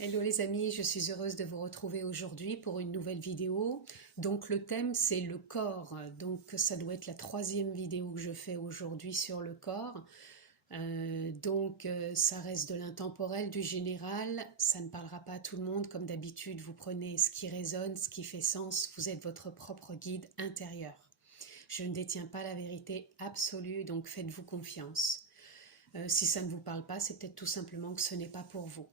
Hello les amis, je suis heureuse de vous retrouver aujourd'hui pour une nouvelle vidéo. Donc le thème c'est le corps, donc ça doit être la troisième vidéo que je fais aujourd'hui sur le corps. Ça reste de l'intemporel, du général, ça ne parlera pas à tout le monde comme d'habitude, vous prenez ce qui résonne, ce qui fait sens, vous êtes votre propre guide intérieur. Je ne détiens pas la vérité absolue, donc faites-vous confiance. Si ça ne vous parle pas, c'est peut-être tout simplement que ce n'est pas pour vous.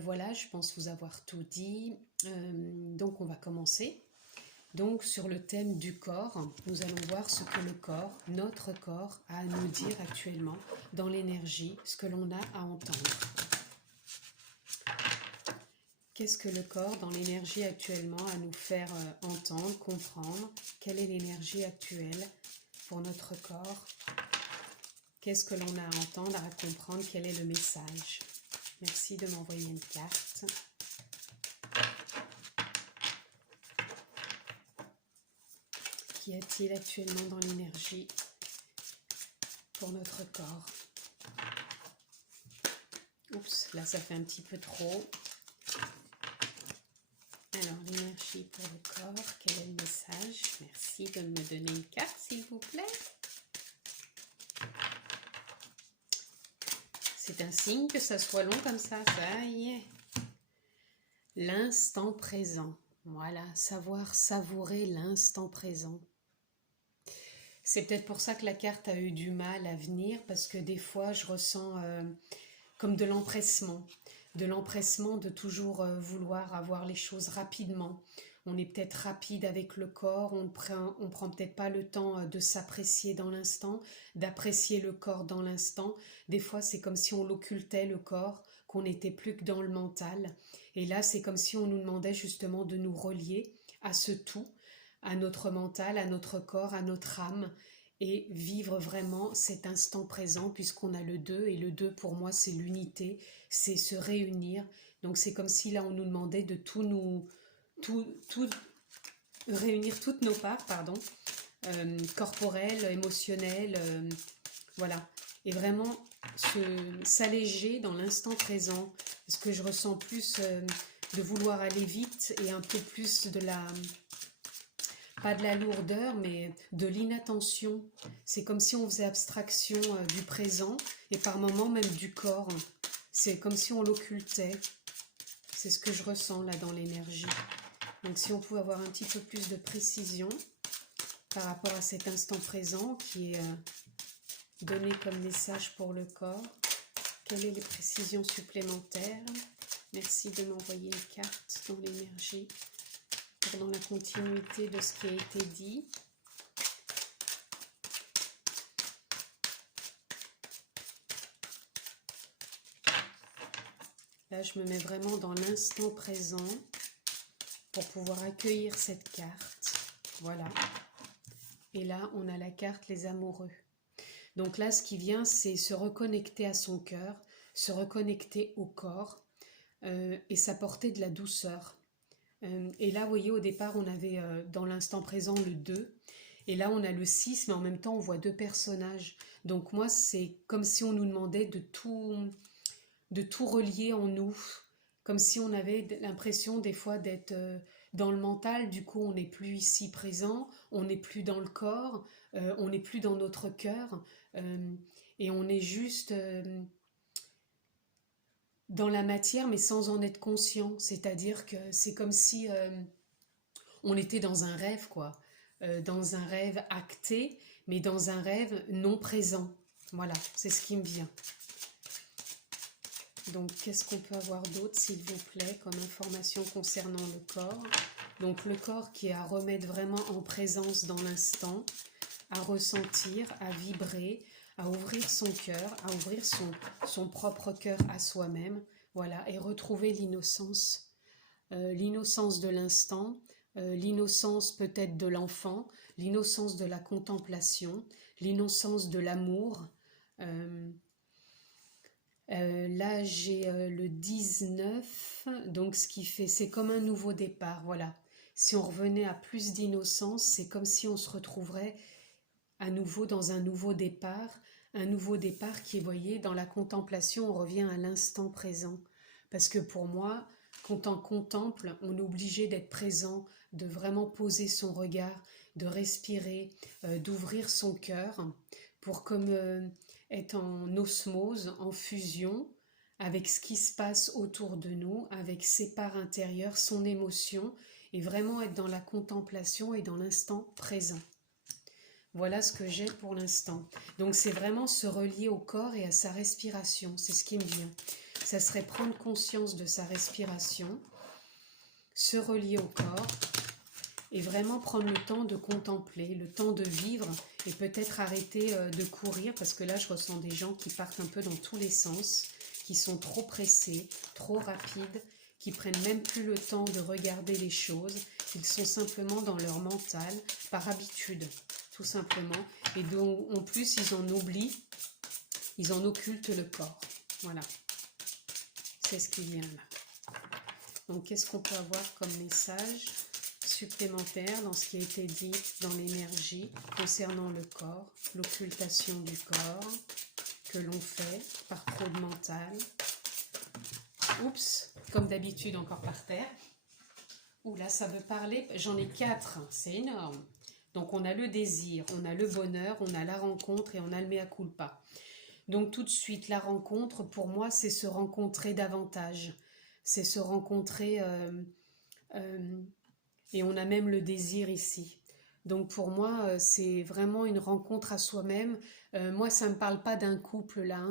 Voilà, je pense vous avoir tout dit. Donc on va commencer. Donc sur le thème du corps, nous allons voir ce que le corps, notre corps, a à nous dire actuellement dans l'énergie, ce que l'on a à entendre. Qu'est-ce que le corps dans l'énergie actuellement à nous faire entendre, comprendre? Quelle est l'énergie actuelle pour notre corps? Qu'est-ce que l'on a à entendre, à comprendre? Quel est le message? Merci de m'envoyer une carte. Qu'y a-t-il actuellement dans l'énergie pour notre corps? Oups, là ça fait un petit peu trop. Alors, l'énergie pour le corps, quel est le message? Merci de me donner une carte, s'il vous plaît. C'est un signe que ça soit long comme ça y est. L'instant présent. Voilà, savoir savourer l'instant présent. C'est peut-être pour ça que la carte a eu du mal à venir, parce que des fois, je ressens comme de l'empressement de toujours vouloir avoir les choses rapidement. On est peut-être rapide avec le corps, on prend peut-être pas le temps de s'apprécier dans l'instant, d'apprécier le corps dans l'instant. Des fois, c'est comme si on l'occultait le corps, qu'on n'était plus que dans le mental. Et là, c'est comme si on nous demandait justement de nous relier à ce tout, à notre mental, à notre corps, à notre âme, et vivre vraiment cet instant présent puisqu'on a le deux, et le deux pour moi c'est l'unité, c'est se réunir. Donc c'est comme si là on nous demandait de tout réunir toutes nos parts, corporelles, émotionnelles, voilà, et vraiment s'alléger dans l'instant présent, parce que je ressens plus de vouloir aller vite et un peu plus pas de la lourdeur, mais de l'inattention. C'est comme si on faisait abstraction du présent et par moments même du corps. C'est comme si on l'occultait. C'est ce que je ressens là dans l'énergie. Donc si on pouvait avoir un petit peu plus de précision par rapport à cet instant présent qui est donné comme message pour le corps. Quelles sont les précisions supplémentaires? Merci de m'envoyer une carte dans l'énergie, dans la continuité de ce qui a été dit. Là, je me mets vraiment dans l'instant présent pour pouvoir accueillir cette carte. Voilà. Et là, on a la carte les amoureux. Donc là, ce qui vient, c'est se reconnecter à son cœur, se reconnecter au corps et s'apporter de la douceur. Et là, vous voyez, au départ, on avait dans l'instant présent le 2. Et là, on a le 6, mais en même temps, on voit deux personnages. Donc moi, c'est comme si on nous demandait de tout relier en nous, comme si on avait l'impression des fois d'être dans le mental, du coup on n'est plus ici présent, on n'est plus dans le corps, on n'est plus dans notre cœur, et on est juste dans la matière mais sans en être conscient, c'est-à-dire que c'est comme si on était dans un rêve quoi, dans un rêve acté, mais dans un rêve non présent. Voilà, c'est ce qui me vient. Donc, qu'est-ce qu'on peut avoir d'autre, s'il vous plaît, comme information concernant le corps? Donc, le corps qui est à remettre vraiment en présence dans l'instant, à ressentir, à vibrer, à ouvrir son cœur, à ouvrir son propre cœur à soi-même, voilà, et retrouver l'innocence. L'innocence de l'instant, l'innocence peut-être de l'enfant, l'innocence de la contemplation, l'innocence de l'amour. Là, j'ai le 19, donc ce qui fait, c'est comme un nouveau départ, voilà. Si on revenait à plus d'innocence, c'est comme si on se retrouverait à nouveau dans un nouveau départ qui est, voyez, dans la contemplation, on revient à l'instant présent. Parce que pour moi, quand on contemple, on est obligé d'être présent, de vraiment poser son regard, de respirer, d'ouvrir son cœur pour comme être en osmose, en fusion avec ce qui se passe autour de nous, avec ses parts intérieures, son émotion, et vraiment être dans la contemplation et dans l'instant présent. Voilà ce que j'ai pour l'instant. Donc c'est vraiment se relier au corps et à sa respiration, c'est ce qui me vient. Ça serait prendre conscience de sa respiration, se relier au corps et vraiment prendre le temps de contempler, le temps de vivre et peut-être arrêter de courir parce que là je ressens des gens qui partent un peu dans tous les sens, qui sont trop pressés, trop rapides, qui prennent même plus le temps de regarder les choses, ils sont simplement dans leur mental par habitude, tout simplement, et donc en plus ils en oublient, ils en occultent le corps. Voilà, c'est ce qui vient là. Donc qu'est-ce qu'on peut avoir comme message supplémentaire dans ce qui a été dit dans l'énergie concernant le corps, l'occultation du corps que l'on fait par trop de mental. Oups, comme d'habitude encore par terre. Ouh là, ça veut parler, j'en ai 4, c'est énorme. Donc on a le désir, on a le bonheur, on a la rencontre et on a le mea culpa. Donc tout de suite, la rencontre, pour moi, c'est se rencontrer davantage. C'est se rencontrer, et on a même le désir ici. Donc pour moi, c'est vraiment une rencontre à soi-même. Moi, ça ne me parle pas d'un couple là.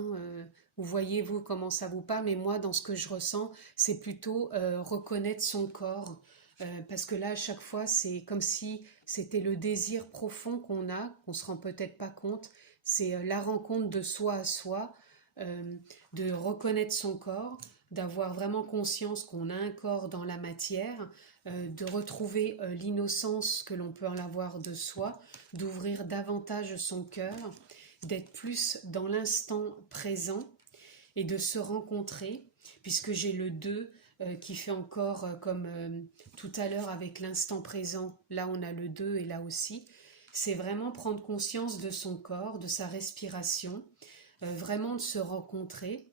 Vous voyez, vous, comment ça vous parle. Mais moi, dans ce que je ressens, c'est plutôt reconnaître son corps. Parce que là, à chaque fois, c'est comme si c'était le désir profond qu'on a, qu'on ne se rend peut-être pas compte. C'est la rencontre de soi à soi, de reconnaître son corps, d'avoir vraiment conscience qu'on a un corps dans la matière, de retrouver l'innocence que l'on peut en avoir de soi, d'ouvrir davantage son cœur, d'être plus dans l'instant présent et de se rencontrer, puisque j'ai le 2 qui fait encore comme tout à l'heure avec l'instant présent, là on a le 2 et là aussi, c'est vraiment prendre conscience de son corps, de sa respiration, vraiment de se rencontrer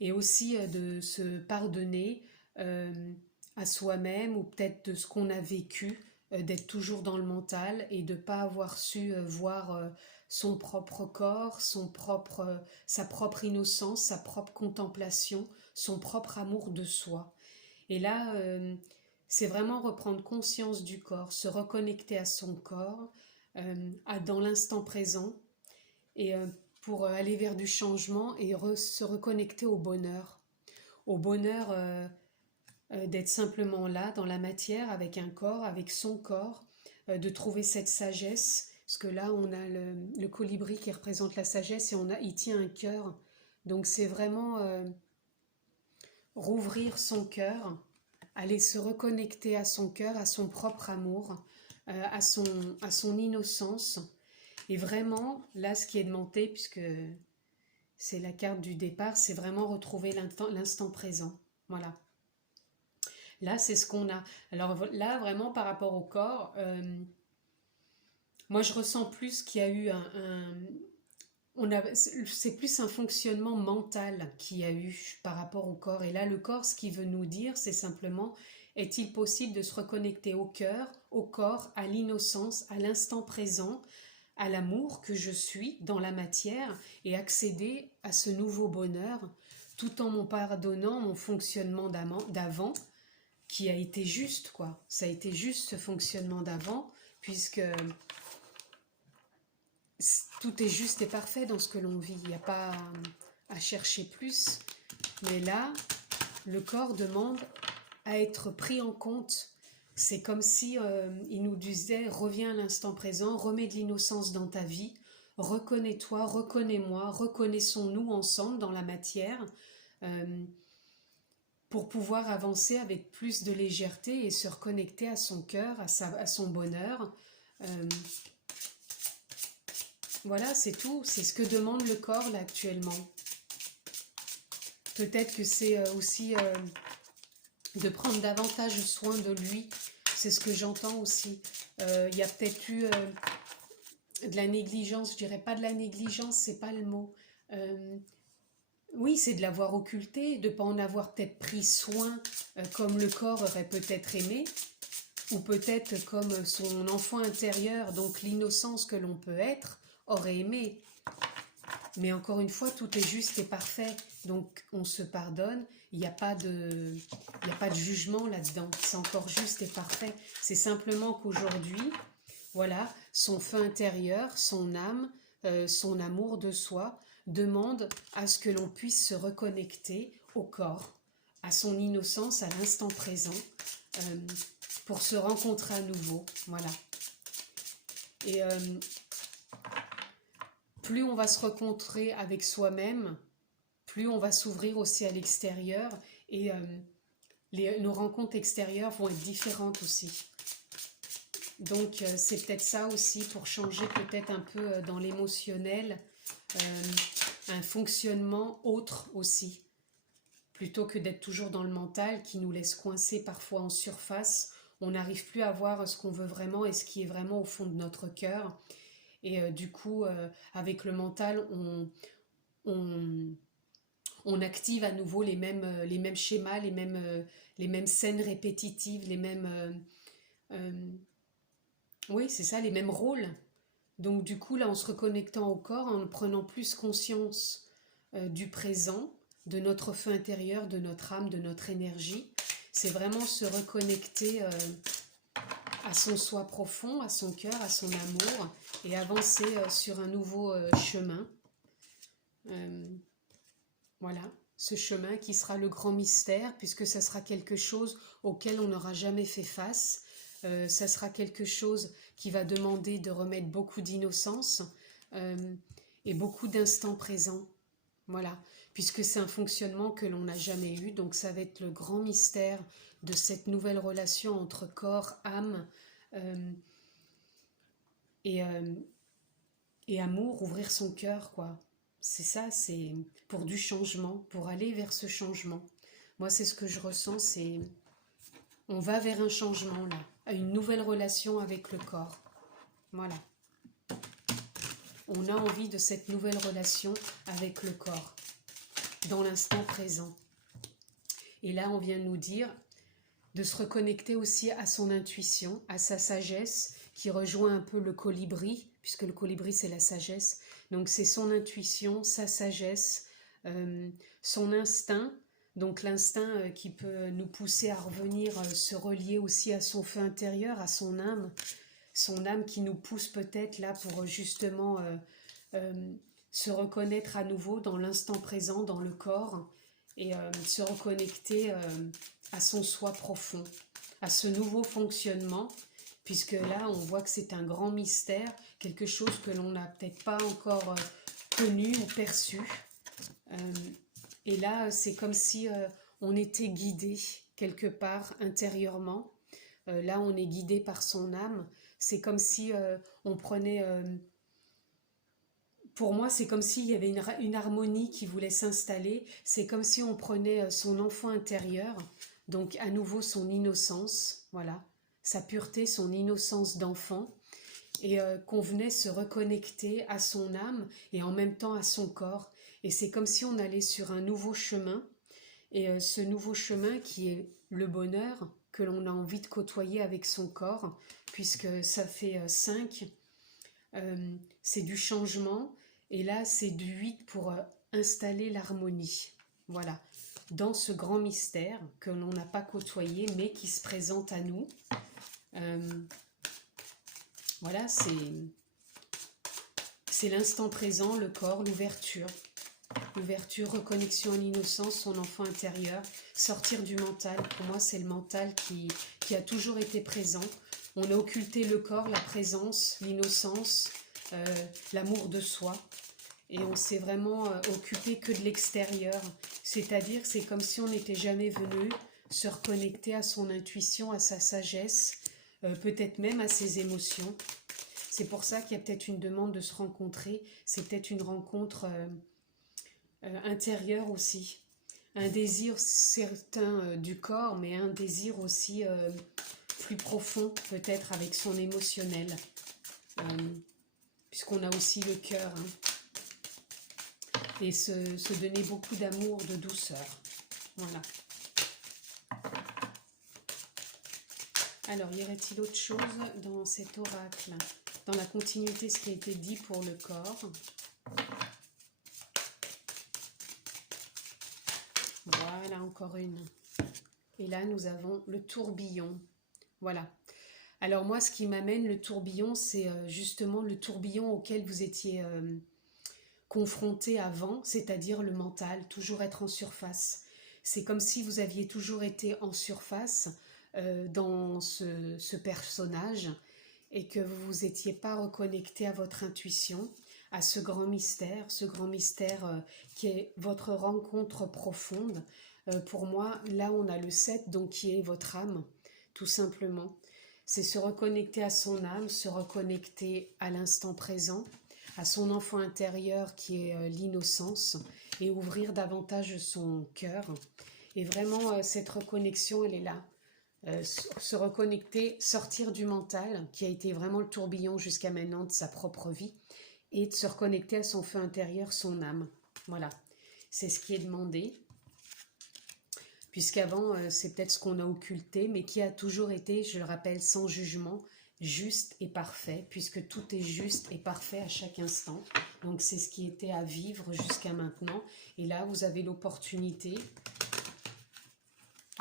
et aussi de se pardonner à soi-même ou peut-être de ce qu'on a vécu, d'être toujours dans le mental et de ne pas avoir su voir son propre corps, sa propre innocence, sa propre contemplation, son propre amour de soi. Et là, c'est vraiment reprendre conscience du corps, se reconnecter à son corps, dans l'instant présent, et pour aller vers du changement et se reconnecter au bonheur d'être simplement là, dans la matière, avec un corps, avec son corps, de trouver cette sagesse, parce que là, on a le colibri qui représente la sagesse et il tient un cœur. Donc c'est vraiment rouvrir son cœur, aller se reconnecter à son cœur, à son propre amour, à son innocence. Et vraiment, là, ce qui est demandé, puisque c'est la carte du départ, c'est vraiment retrouver l'instant présent. Voilà. Là, c'est ce qu'on a. Alors là, vraiment, par rapport au corps, moi, je ressens plus qu'il y a eu c'est plus un fonctionnement mental qu'il y a eu par rapport au corps. Et là, le corps, ce qu'il veut nous dire, c'est simplement, est-il possible de se reconnecter au cœur, au corps, à l'innocence, à l'instant présent, à l'amour que je suis dans la matière et accéder à ce nouveau bonheur tout en m'en pardonnant mon fonctionnement d'avant qui a été juste, quoi. Ça a été juste ce fonctionnement d'avant, puisque tout est juste et parfait dans ce que l'on vit. Il n'y a pas à chercher plus. Mais là, le corps demande à être pris en compte. C'est comme si il nous disait, reviens à l'instant présent, remets de l'innocence dans ta vie, reconnais-toi, reconnais-moi, reconnaissons-nous ensemble dans la matière, pour pouvoir avancer avec plus de légèreté et se reconnecter à son cœur, à son bonheur. Voilà, c'est tout. C'est ce que demande le corps là actuellement. Peut-être que c'est aussi de prendre davantage soin de lui. C'est ce que j'entends aussi. Il y a peut-être eu de la négligence. Je dirais pas de la négligence, c'est pas le mot. oui, c'est de l'avoir occulté, de ne pas en avoir peut-être pris soin comme le corps aurait peut-être aimé, ou peut-être comme son enfant intérieur, donc l'innocence que l'on peut être, aurait aimé. Mais encore une fois, tout est juste et parfait, donc on se pardonne, il n'y a pas de, il n'y a pas de jugement là-dedans, c'est encore juste et parfait. C'est simplement qu'aujourd'hui, voilà, son feu intérieur, son âme, son amour de soi demande à ce que l'on puisse se reconnecter au corps, à son innocence, à l'instant présent, euh, pour se rencontrer à nouveau. Voilà. Et plus on va se rencontrer avec soi-même, plus on va s'ouvrir aussi à l'extérieur et nos rencontres extérieures vont être différentes aussi. Donc c'est peut-être ça aussi pour changer peut-être un peu dans l'émotionnel, un fonctionnement autre aussi, plutôt que d'être toujours dans le mental qui nous laisse coincer parfois en surface. On n'arrive plus à voir ce qu'on veut vraiment et ce qui est vraiment au fond de notre cœur. Et du coup, avec le mental, on, on active à nouveau les mêmes schémas, les mêmes scènes répétitives, euh, oui, c'est ça, les mêmes rôles. Donc du coup, là, en se reconnectant au corps, en prenant plus conscience du présent, de notre feu intérieur, de notre âme, de notre énergie, c'est vraiment se reconnecter à son soi profond, à son cœur, à son amour, et avancer sur un nouveau chemin. Euh, voilà, ce chemin qui sera le grand mystère, puisque ça sera quelque chose auquel on n'aura jamais fait face. Ça sera quelque chose qui va demander de remettre beaucoup d'innocence euh, et beaucoup d'instants présents. Voilà, puisque c'est un fonctionnement que l'on n'a jamais eu, donc ça va être le grand mystère de cette nouvelle relation entre corps, âme euh, et, euh, et amour, ouvrir son cœur, quoi. C'est ça, c'est pour du changement, pour aller vers ce changement. Moi, c'est ce que je ressens, c'est on va vers un changement là, à une nouvelle relation avec le corps. Voilà. On a envie de cette nouvelle relation avec le corps, dans l'instant présent. Et là, on vient de nous dire de se reconnecter aussi à son intuition, à sa sagesse, qui rejoint un peu le colibri, puisque le colibri c'est la sagesse. Donc c'est son intuition, sa sagesse, son instinct, donc l'instinct qui peut nous pousser à revenir, se relier aussi à son feu intérieur, à son âme qui nous pousse peut-être là pour justement se reconnaître à nouveau dans l'instant présent, dans le corps, et se reconnecter à son soi profond, à ce nouveau fonctionnement, puisque là, on voit que c'est un grand mystère, quelque chose que l'on n'a peut-être pas encore connu ou perçu. Euh, et là, c'est comme si on était guidé quelque part intérieurement. Là, on est guidé par son âme. C'est comme si on prenait... pour moi, c'est comme s'il y avait une harmonie qui voulait s'installer. C'est comme si on prenait son enfant intérieur, donc à nouveau son innocence, voilà, sa pureté, son innocence d'enfant, et qu'on venait se reconnecter à son âme et en même temps à son corps. Et c'est comme si on allait sur un nouveau chemin, et ce nouveau chemin qui est le bonheur que l'on a envie de côtoyer avec son corps, puisque ça fait 5, c'est du changement, et là c'est du 8 pour installer l'harmonie. Voilà, dans ce grand mystère que l'on n'a pas côtoyé, mais qui se présente à nous. Voilà, c'est l'instant présent, le corps, l'ouverture. L'ouverture, reconnexion à l'innocence, son enfant intérieur, sortir du mental. Pour moi, c'est le mental qui a toujours été présent. On a occulté le corps, la présence, l'innocence, l'amour de soi. Et on s'est vraiment occupé que de l'extérieur. C'est-à-dire, c'est comme si on n'était jamais venu se reconnecter à son intuition, à sa sagesse, peut-être même à ses émotions. C'est pour ça qu'il y a peut-être une demande de se rencontrer. C'est peut-être une rencontre intérieure aussi. Un désir certain du corps, mais un désir aussi plus profond, peut-être avec son émotionnel. Puisqu'on a aussi le cœur. Hein. et se donner beaucoup d'amour, de douceur. Voilà. Alors, y aurait-il autre chose dans cet oracle, dans la continuité, ce qui a été dit pour le corps? Voilà, encore une. Et là, nous avons le tourbillon. Voilà. Alors moi, ce qui m'amène le tourbillon, c'est justement le tourbillon auquel vous étiez confronté avant, c'est-à-dire le mental, toujours être en surface. C'est comme si vous aviez toujours été en surface dans ce personnage et que vous ne vous étiez pas reconnecté à votre intuition, à ce grand mystère qui est votre rencontre profonde. Pour moi, là on a le 7, donc qui est votre âme, tout simplement. C'est se reconnecter à son âme, se reconnecter à l'instant présent, à son enfant intérieur qui est l'innocence, et ouvrir davantage son cœur. Et vraiment, cette reconnexion, elle est là. Se reconnecter, sortir du mental, qui a été vraiment le tourbillon jusqu'à maintenant de sa propre vie, et de se reconnecter à son feu intérieur, son âme. Voilà, c'est ce qui est demandé. Puisqu'avant, c'est peut-être ce qu'on a occulté, mais qui a toujours été, je le rappelle, sans jugement, juste et parfait, puisque tout est juste et parfait à chaque instant. Donc c'est ce qui était à vivre jusqu'à maintenant. Et là, vous avez l'opportunité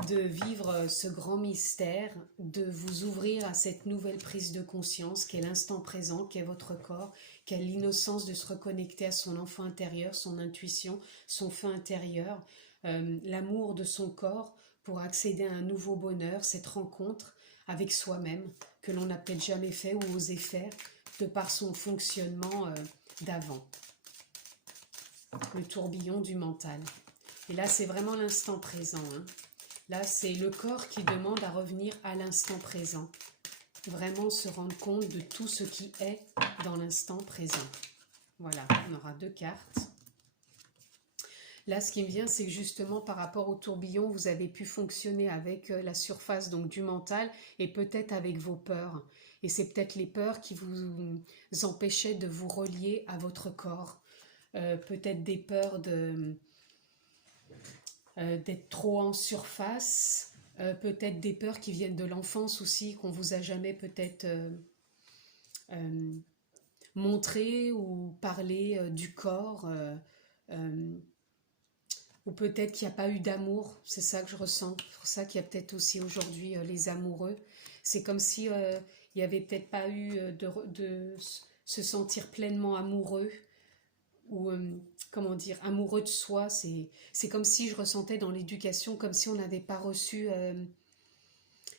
de vivre ce grand mystère, de vous ouvrir à cette nouvelle prise de conscience qui est l'instant présent, qui est votre corps, qui a l'innocence de se reconnecter à son enfant intérieur, son intuition, son feu intérieur, l'amour de son corps pour accéder à un nouveau bonheur, cette rencontre avec soi-même que l'on n'a peut-être jamais fait ou osé faire de par son fonctionnement d'avant. Le tourbillon du mental. Et là, c'est vraiment l'instant présent, hein. Là, c'est le corps qui demande à revenir à l'instant présent. Vraiment se rendre compte de tout ce qui est dans l'instant présent. Voilà, on aura 2 cartes. Là, ce qui me vient, c'est que justement, par rapport au tourbillon, vous avez pu fonctionner avec la surface donc du mental et peut-être avec vos peurs. Et c'est peut-être les peurs qui vous empêchaient de vous relier à votre corps. Peut-être des peurs d'être trop en surface, peut-être des peurs qui viennent de l'enfance aussi, qu'on vous a jamais peut-être montré ou parlé du corps, ou peut-être qu'il n'y a pas eu d'amour, c'est ça que je ressens. C'est pour ça qu'il y a peut-être aussi aujourd'hui les amoureux. C'est comme si il n'y avait peut-être pas eu de se sentir pleinement amoureux, ou comment dire, amoureux de soi. C'est comme si je ressentais dans l'éducation, comme si on n'avait pas reçu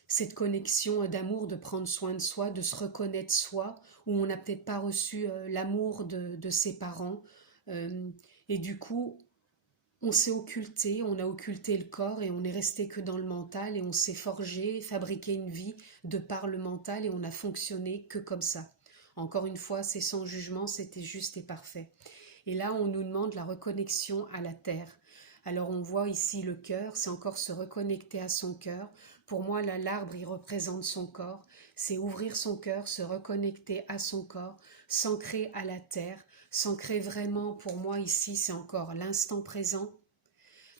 cette connexion d'amour, de prendre soin de soi, de se reconnaître soi, où on n'a peut-être pas reçu l'amour de ses parents. Et du coup, on s'est occulté, on a occulté le corps et on est resté que dans le mental et on s'est forgé, fabriqué une vie de par le mental et on a fonctionné que comme ça. Encore une fois, c'est sans jugement, c'était juste et parfait. Et là, on nous demande la reconnexion à la terre. Alors on voit ici le cœur, c'est encore se reconnecter à son cœur. Pour moi, là, l'arbre, il représente son corps. C'est ouvrir son cœur, se reconnecter à son corps, s'ancrer à la terre, s'ancrer vraiment, pour moi, ici, c'est encore l'instant présent.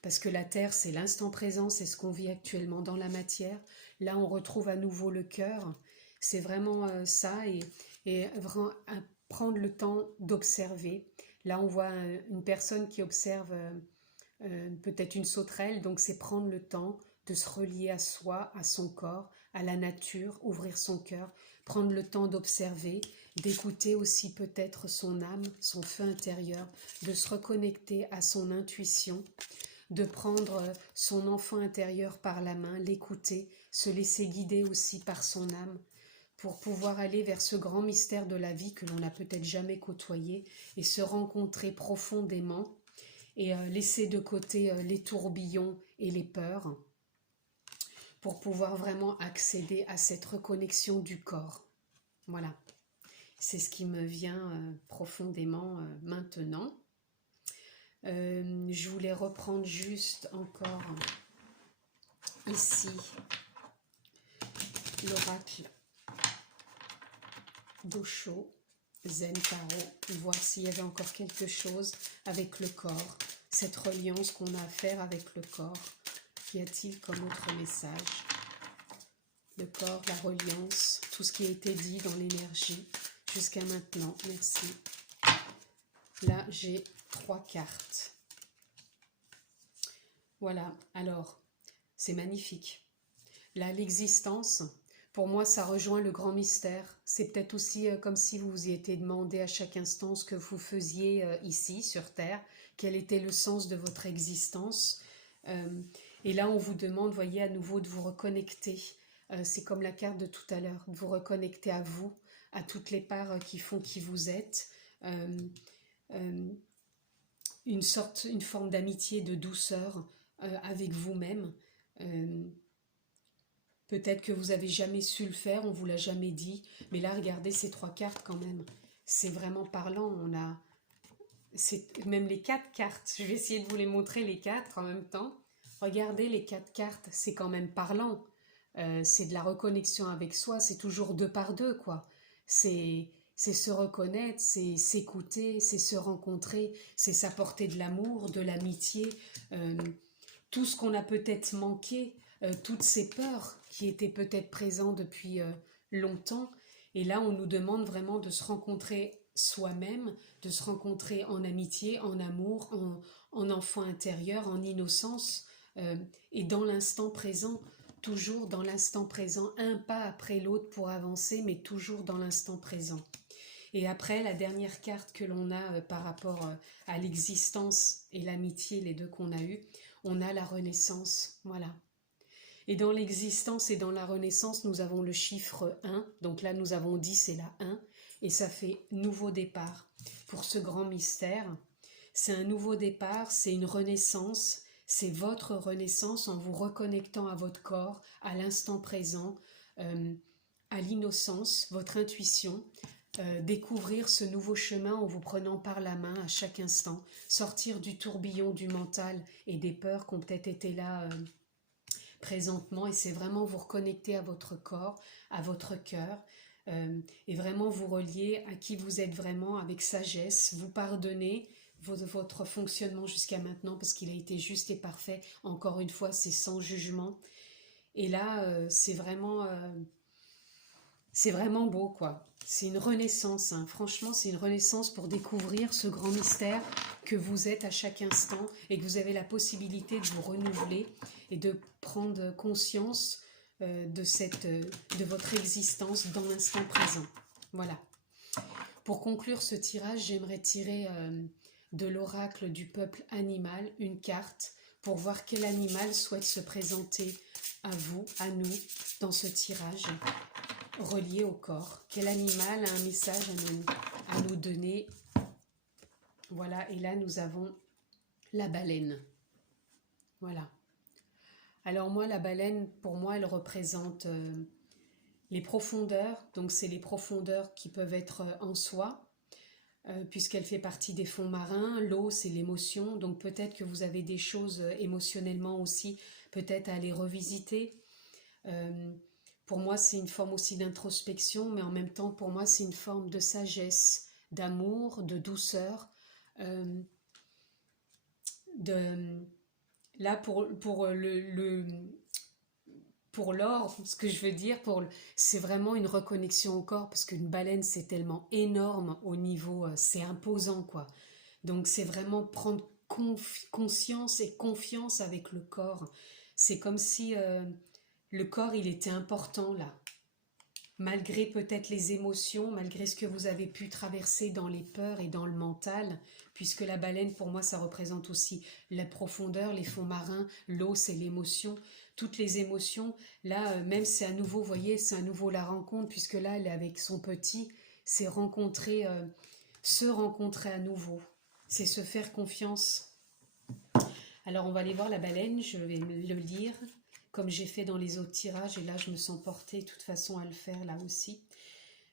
Parce que la terre, c'est l'instant présent, c'est ce qu'on vit actuellement dans la matière. Là, on retrouve à nouveau le cœur. C'est vraiment ça, et vraiment prendre le temps d'observer. Là, on voit une personne qui observe peut-être une sauterelle, donc c'est prendre le temps de se relier à soi, à son corps, à la nature, ouvrir son cœur, prendre le temps d'observer, d'écouter aussi peut-être son âme, son feu intérieur, de se reconnecter à son intuition, de prendre son enfant intérieur par la main, l'écouter, se laisser guider aussi par son âme, pour pouvoir aller vers ce grand mystère de la vie que l'on n'a peut-être jamais côtoyé et se rencontrer profondément et laisser de côté les tourbillons et les peurs pour pouvoir vraiment accéder à cette reconnexion du corps. Voilà, c'est ce qui me vient profondément maintenant. Je voulais reprendre juste encore ici l'oracle d'Osho. Zen Tarot, voir s'il y avait encore quelque chose avec le corps, cette reliance qu'on a à faire avec le corps. Qu'y a-t-il comme autre message? Le corps, la reliance, tout ce qui a été dit dans l'énergie jusqu'à maintenant. Merci. Là, j'ai 3 cartes. Voilà, alors, c'est magnifique. Là, l'existence, pour moi, ça rejoint le grand mystère. C'est peut-être aussi comme si vous vous y étiez demandé à chaque instant ce que vous faisiez ici, sur Terre, quel était le sens de votre existence. Et là, on vous demande, voyez, à nouveau de vous reconnecter. C'est comme la carte de tout à l'heure, de vous reconnecter à vous, à toutes les parts qui font qui vous êtes. Une forme d'amitié, de douceur avec vous-même. Peut-être que vous avez jamais su le faire, on vous l'a jamais dit, mais là, regardez ces 3 cartes quand même. C'est vraiment parlant. Même les 4 cartes. Je vais essayer de vous les montrer les 4 en même temps. Regardez les 4 cartes, c'est quand même parlant. C'est de la reconnexion avec soi. C'est toujours 2 par 2, quoi. C'est se reconnaître, c'est s'écouter, c'est se rencontrer, c'est s'apporter de l'amour, de l'amitié, tout ce qu'on a peut-être manqué, toutes ces peurs qui étaient peut-être présentes depuis longtemps. Et là, on nous demande vraiment de se rencontrer soi-même, de se rencontrer en amitié, en amour, en enfant intérieur, en innocence, et dans l'instant présent, toujours dans l'instant présent, un pas après l'autre pour avancer, mais toujours dans l'instant présent. Et après, la dernière carte que l'on a par rapport à l'existence et l'amitié, les deux qu'on a eues, on a la renaissance, voilà. Et dans l'existence et dans la renaissance, nous avons le chiffre 1, donc là nous avons dit c'est la 1, et ça fait nouveau départ. Pour ce grand mystère, c'est un nouveau départ, c'est une renaissance, c'est votre renaissance en vous reconnectant à votre corps, à l'instant présent, à l'innocence, votre intuition, découvrir ce nouveau chemin en vous prenant par la main à chaque instant, sortir du tourbillon du mental et des peurs qui ont peut-être été là présentement, et c'est vraiment vous reconnecter à votre corps, à votre cœur, et vraiment vous relier à qui vous êtes vraiment avec sagesse, vous pardonner votre fonctionnement jusqu'à maintenant parce qu'il a été juste et parfait. Encore une fois, c'est sans jugement. Et là, c'est vraiment beau, quoi. C'est une renaissance, hein. Franchement, c'est une renaissance pour découvrir ce grand mystère que vous êtes à chaque instant et que vous avez la possibilité de vous renouveler et de prendre conscience de votre existence dans l'instant présent. Voilà. Pour conclure ce tirage, j'aimerais tirer de l'oracle du peuple animal une carte pour voir quel animal souhaite se présenter à vous, à nous, dans ce tirage relié au corps. Quel animal a un message à nous donner? Voilà, et là nous avons la baleine. Voilà. Alors moi, la baleine, pour moi, elle représente les profondeurs. Donc c'est les profondeurs qui peuvent être en soi, puisqu'elle fait partie des fonds marins. L'eau, c'est l'émotion. Donc peut-être que vous avez des choses émotionnellement aussi, peut-être à les revisiter. Pour moi, c'est une forme aussi d'introspection, mais en même temps, pour moi, c'est une forme de sagesse, d'amour, de douceur. Là, pour l'or, ce que je veux dire, c'est vraiment une reconnexion au corps, parce qu'une baleine, c'est tellement énorme au niveau, c'est imposant, quoi. Donc, c'est vraiment prendre conscience et confiance avec le corps. C'est comme si le corps, il était important, là. Malgré peut-être les émotions, malgré ce que vous avez pu traverser dans les peurs et dans le mental, puisque la baleine, pour moi, ça représente aussi la profondeur, les fonds marins, l'eau, c'est l'émotion, toutes les émotions. Là, même c'est à nouveau, vous voyez, c'est à nouveau la rencontre, puisque là, elle est avec son petit, c'est rencontrer, se rencontrer à nouveau, c'est se faire confiance. Alors, on va aller voir la baleine, je vais le lire comme j'ai fait dans les autres tirages, et là je me sens portée de toute façon à le faire là aussi.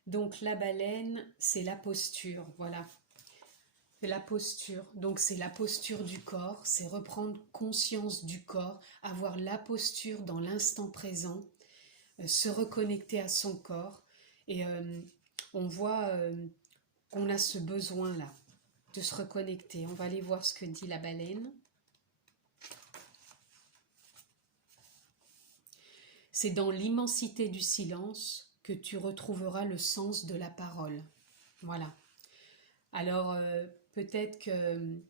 Donc la baleine, c'est la posture, voilà. La posture, donc c'est la posture du corps, c'est reprendre conscience du corps, avoir la posture dans l'instant présent, se reconnecter à son corps. Et on voit on a ce besoin-là de se reconnecter. On va aller voir ce que dit la baleine. C'est dans l'immensité du silence que tu retrouveras le sens de la parole. Voilà. Alors, peut-être que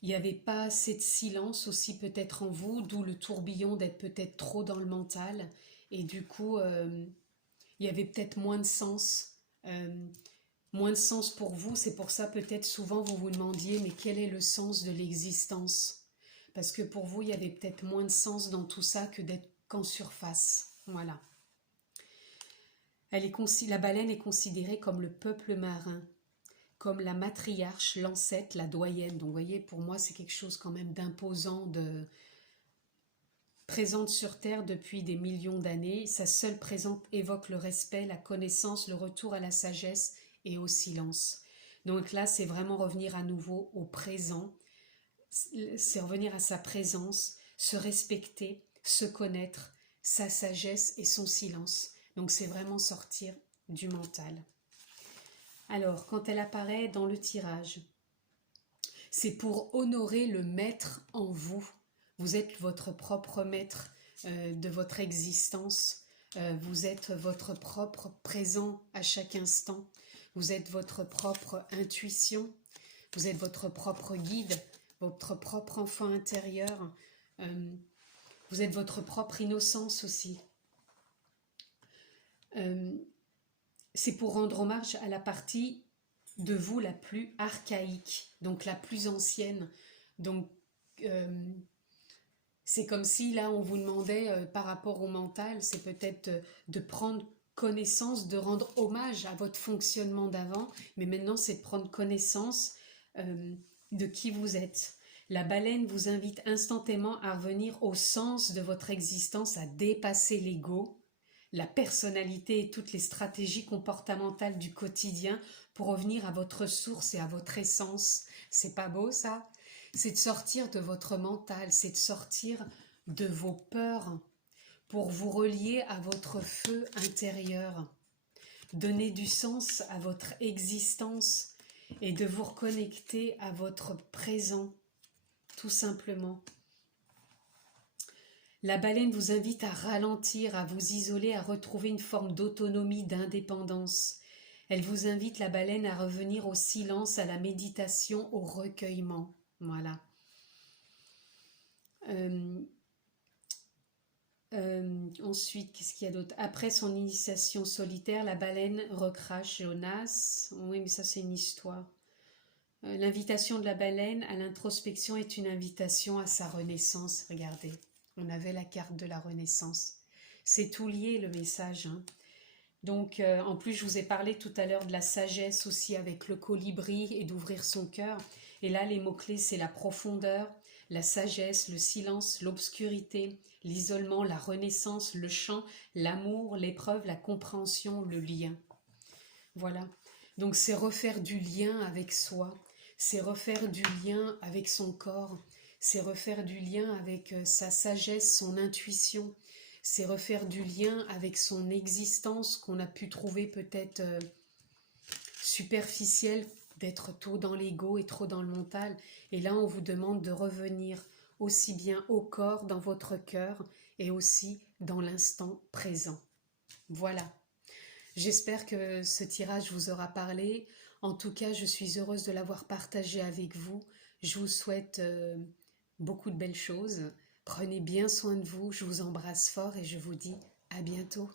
il n'y avait pas assez de silence aussi peut-être en vous, d'où le tourbillon d'être peut-être trop dans le mental. Et du coup, il y avait peut-être moins de sens. Moins de sens pour vous. C'est pour ça peut-être souvent vous vous demandiez, mais quel est le sens de l'existence? Parce que pour vous, il y avait peut-être moins de sens dans tout ça que d'être qu'en surface. Voilà. La baleine est considérée comme le peuple marin, comme la matriarche, l'ancêtre, la doyenne. Donc vous voyez, pour moi, c'est quelque chose quand même d'imposant, présente sur Terre depuis des millions d'années. Sa seule présence évoque le respect, la connaissance, le retour à la sagesse et au silence. Donc là, c'est vraiment revenir à nouveau au présent, c'est revenir à sa présence, se respecter, se connaître, sa sagesse et son silence. Donc c'est vraiment sortir du mental. Alors, quand elle apparaît dans le tirage, c'est pour honorer le maître en vous. Vous êtes votre propre maître de votre existence. Vous êtes votre propre présent à chaque instant. Vous êtes votre propre intuition. Vous êtes votre propre guide, votre propre enfant intérieur. Vous êtes votre propre innocence aussi. C'est pour rendre hommage à la partie de vous la plus archaïque, donc la plus ancienne. Donc, c'est comme si là, on vous demandait par rapport au mental, c'est peut-être de prendre connaissance, de rendre hommage à votre fonctionnement d'avant, mais maintenant, c'est de prendre connaissance de qui vous êtes. La baleine vous invite instantanément à revenir au sens de votre existence, à dépasser l'ego, la personnalité et toutes les stratégies comportementales du quotidien pour revenir à votre source et à votre essence. C'est pas beau ça? C'est de sortir de votre mental, c'est de sortir de vos peurs pour vous relier à votre feu intérieur, donner du sens à votre existence et de vous reconnecter à votre présent, tout simplement. La baleine vous invite à ralentir, à vous isoler, à retrouver une forme d'autonomie, d'indépendance. Elle vous invite, la baleine, à revenir au silence, à la méditation, au recueillement. Voilà. Ensuite, qu'est-ce qu'il y a d'autre? Après son initiation solitaire, la baleine recrache Jonas. Oui, mais ça, c'est une histoire. L'invitation de la baleine à l'introspection est une invitation à sa renaissance. Regardez. On avait la carte de la Renaissance. C'est tout lié, le message. Hein. Donc, en plus, je vous ai parlé tout à l'heure de la sagesse aussi avec le colibri et d'ouvrir son cœur. Et là, les mots-clés, c'est la profondeur, la sagesse, le silence, l'obscurité, l'isolement, la renaissance, le chant, l'amour, l'épreuve, la compréhension, le lien. Voilà. Donc, c'est refaire du lien avec soi. C'est refaire du lien avec son corps. C'est refaire du lien avec sa sagesse, son intuition. C'est refaire du lien avec son existence qu'on a pu trouver peut-être superficielle, d'être trop dans l'ego et trop dans le mental. Et là, on vous demande de revenir aussi bien au corps, dans votre cœur, et aussi dans l'instant présent. Voilà. J'espère que ce tirage vous aura parlé. En tout cas, je suis heureuse de l'avoir partagé avec vous. Je vous souhaite beaucoup de belles choses. Prenez bien soin de vous. Je vous embrasse fort et je vous dis à bientôt.